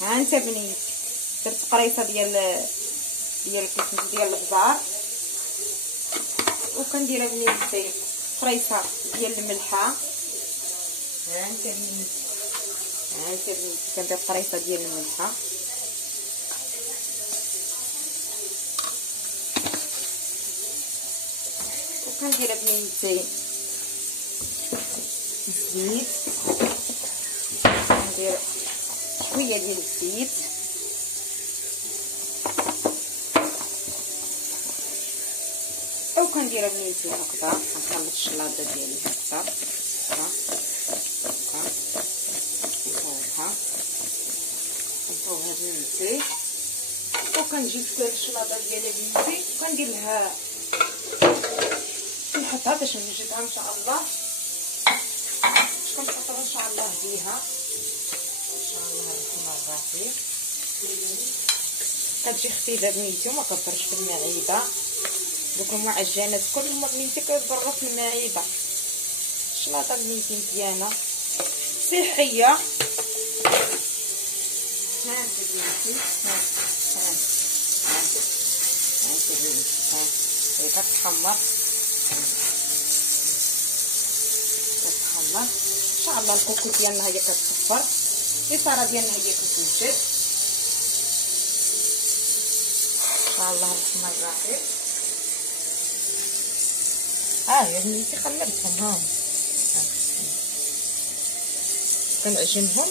ها انت بنيت درت قريصه ديال ديال البزار، وكندير بنيتي قريصه ديال الملحه. ها انت بنيت كندير قريصه ديال الملحه، وكندير بنيتي الزيت، ندير شويه ديال الزيت، او كندير بنيتي هكذا. كنخلط الشلاضه ديالي هكذا نصوبها بنيتي، وكنجيب شويه الشلاضه ديالي بنيتي وكندير لها نحطها باش نوجدها ان شاء الله. كنحطها ان شاء الله بيها ان شاء الله الرحمن الرحيم. كتجي خفيفه بنيتي وما كضرش في المعده. دوك المعجنات كل ما بنيتي كتضر في المعده. الشلاضه بنيتي مزيانه صحيه. ها انت بنيتي ها انت بنيتي هي كتحمر ان شاء الله. الكوكو ديالنا هي كتصفر، الإصارة ديالنا هي كتوجد ان شاء الله الرحمن الرحيم. يا بنيتي قلبتهم هاهم، كنعجنهم